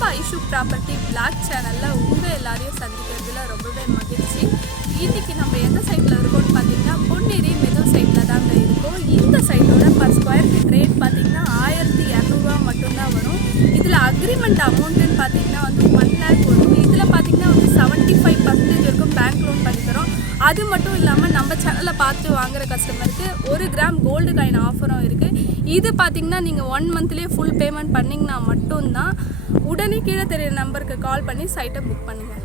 நம்ம Aishu property black சேனலில் உங்கள் எல்லாரையும் சந்திக்கிறதுல ரொம்பவே மகிழ்ச்சி. இன்றைக்கி நம்ம எந்த சைட்டில் இருக்கோம்னு பார்த்தீங்கன்னா பொன்னேரி மெதூர் சைட்டில் தாங்க இருக்கோம். இந்த சைட்டோட பர் ஸ்கொயர் ஃபீட் ரேட் பார்த்தீங்கன்னா 1200 மட்டும்தான் வரும். இதில் அக்ரிமெண்ட் அமௌண்ட்டுன்னு பார்த்தீங்கன்னா வந்து 1 lakh வரும். இதில் பார்த்தீங்கன்னா வந்து 75% வரைக்கும் பேங்க் லோன் பண்ணி தரோம். அது மட்டும் இல்லாமல் நம்ம சேனலை பார்த்து வாங்குகிற கஸ்டமருக்கு 1 கிராம் கோல்டு காயின் ஆஃபரும் இருக்குது. இது பார்த்தீங்கன்னா நீங்கள் 1 மந்த்லேயே ஃபுல் பேமெண்ட் பண்ணிங்கன்னா மட்டும்தான். உடனே கீழே தெரியுற நம்பருக்கு கால் பண்ணி சைட்டை புக் பண்ணுங்கள்.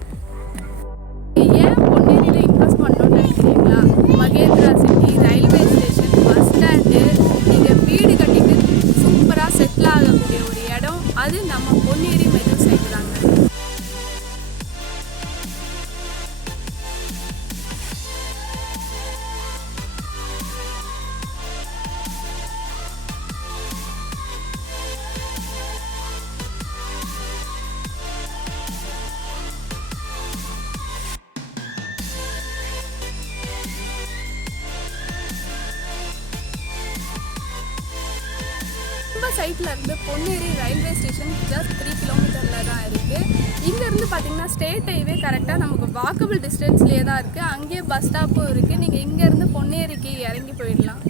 ஏன் பொன்னேரியில் இன்வெஸ்ட் பண்ணணும்னு நினைக்கிறீங்களா? Mahindra city, railway station, bus stand, நீங்கள் வீடு கட்டிட்டு சூப்பராக செட்டில் ஆகக்கூடிய ஒரு இடம் அது நம்ம பொன்னேரி மெதூர் சைட்டு தாங்க. நம்ம சைட்டில் இருந்து பொன்னேரி ரயில்வே ஸ்டேஷன் ஜஸ்ட் 3 கிலோமீட்டரில் தான் இருக்குது. இங்கேருந்து பார்த்தீங்கன்னா ஸ்டேட் ஹைவே கரெக்டாக நமக்கு வாக்கபிள் டிஸ்டன்ஸ்லேயே தான் இருக்குது. அங்கேயே பஸ் ஸ்டாப்பும் இருக்குது. நீங்கள் இங்கேருந்து பொன்னேரிக்கு இறங்கி போயிடலாம்.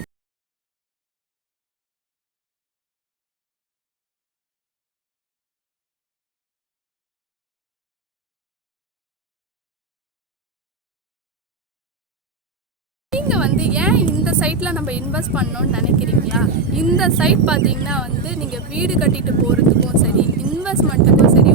நீங்கள் வந்து ஏன் இந்த சைட்டில் நம்ம இன்வெஸ்ட் பண்ணணும்னு நினைக்கிறீங்களா? இந்த சைட் பார்த்தீங்கன்னா வந்து நீங்கள் வீடு கட்டிட்டு போகிறதுக்கும் சரி, இன்வெஸ்ட்மெண்ட்டுக்கும் சரி